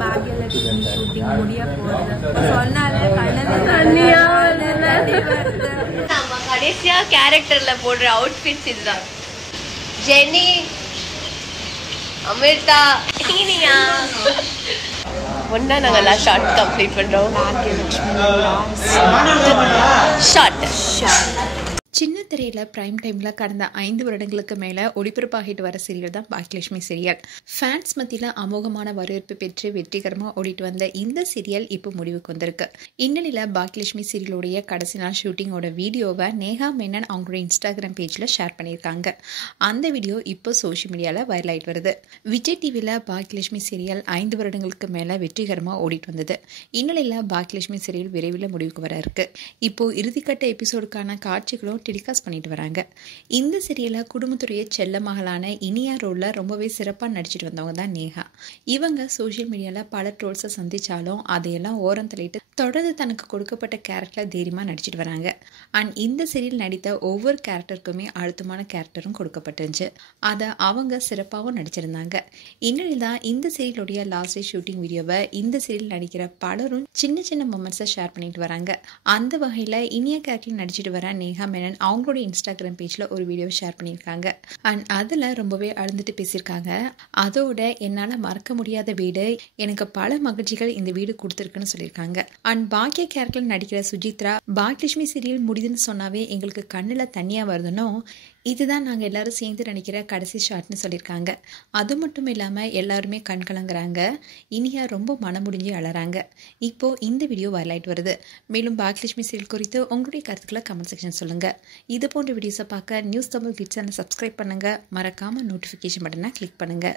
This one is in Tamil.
பாக்யலட்சுமி ஷூட்டிங் முடிய போகுது சொன்னாலே கண்ணல நம்ம கடைசியா கேரக்டர்ல போடுற அவுட்ஃபிட்ஸ் இதுதான். ஜெனி, அமிர்தா, இனியா ஒன்னா நாங்க எல்லாம் ஷார்ட் கம்ப்ளீட் பண்றோம். ஷார்ட் சின்ன திரையில் பிரைம் டைமில் கடந்த 5 வருடங்களுக்கு மேலே ஒளிபரப்பாகிட்டு வர சீரியல் தான் பாக்யலட்சுமி சீரியல். ஃபேன்ஸ் மத்தியில் அமோகமான வரவேற்பு பெற்று வெற்றிகரமாக ஓடிட்டு வந்த இந்த சீரியல் இப்போ முடிவுக்கு வந்திருக்கு. இந்நிலையில் பாக்யலட்சுமி சீரியலுடைய கடைசி நாள் ஷூட்டிங்கோட வீடியோவை நேஹா மேனன் அவங்களோட இன்ஸ்டாகிராம் பேஜில் ஷேர் பண்ணியிருக்காங்க. அந்த வீடியோ இப்போ சோஷியல் மீடியாவில் வைரல் ஆகிட்டு வருது. விஜய் டிவியில் பாக்யலட்சுமி சீரியல் 5 வருடங்களுக்கு மேலே வெற்றிகரமாக ஓடிட்டு வந்தது. இந்நிலையில் பாக்யலட்சுமி சீரியல் விரைவில் முடிவுக்கு வர இருக்கு. இப்போ இறுதிக்கட்ட எபிசோடுக்கான காட்சிகளும் டெலிகாஸ்ட் பண்ணிட்டு வராங்க. இந்த சீரியல்ல குடும்பத்துடைய செல்ல மகளான இனியா ரோல்ல ரொம்பவே சிறப்பாக நடிச்சிட்டு வந்தவங்க தான் நேஹா. இவங்க சோஷியல் மீடியால பல ட்ரோல்ஸை சந்திச்சாலும் அதையெல்லாம் ஓரம் தள்ளிட்டு தொடர்ந்து தனக்கு கொடுக்கப்பட்ட கேரக்டர் தைரியமா நடிச்சிட்டு வராங்க. அண்ட் இந்த சீரியல் நடித்த ஒவ்வொரு கேரக்டருக்குமே அழுத்தமான கேரக்டரும் கொடுக்கப்பட்டுருந்துச்சு. அதை அவங்க சிறப்பாகவும் நடிச்சிருந்தாங்க. இந்நிலையில் தான் இந்த சீரியலுடைய லாஸ்ட் டே ஷூட்டிங் வீடியோவை இந்த சீரியல் நடிக்கிற பலரும் சின்ன சின்ன மொமெண்ட்ஸை ஷேர் பண்ணிட்டு வராங்க. அந்த வகையில் இனியா கேரக்டர் நடிச்சிட்டு வர நேஹா மேனன் அவங்களோட இன்ஸ்டாகிராம் பேஜில் ஒரு வீடியோ ஷேர் பண்ணியிருக்காங்க. அண்ட் அதில் ரொம்பவே அழுந்துட்டு பேசியிருக்காங்க. அதோட என்னால் மறக்க முடியாத வீடு, எனக்கு பல மகிழ்ச்சிகள் இந்த வீடு கொடுத்துருக்குன்னு சொல்லியிருக்காங்க. அண்ட் பாக்கிய கேரக்டர் நடிக்கிற சுஜித்ரா, பாக்யலட்சுமி சீரியல் முடிதுன்னு சொன்னாவே எங்களுக்கு கண்ணில் தனியாக வருதுன்னு இதுதான் நாங்கள் எல்லாரும் சேர்ந்து நினைக்கிற கடைசி ஷாட்னு சொல்லியிருக்காங்க. அது மட்டும் இல்லாமல் எல்லாருமே கண் கலங்குறாங்க. இனியா ரொம்ப மனம் முடிஞ்சு அழறாங்க. இப்போ இந்த வீடியோ வைரல் ஆகிட்டு வருது. மேலும் பாக்யலட்சுமி சீரியல் குறித்து உங்களுடைய கருத்துக்களை கமெண்ட் செக்ஷன் சொல்லுங்கள். இது போன்ற வீடியோஸை பார்க்க நியூஸ் தமிழ் கிட்ஸ் சேனலை சப்ஸ்கிரைப் பண்ணுங்கள். மறக்காமல் நோட்டிஃபிகேஷன் பட்டனை கிளிக் பண்ணுங்கள்.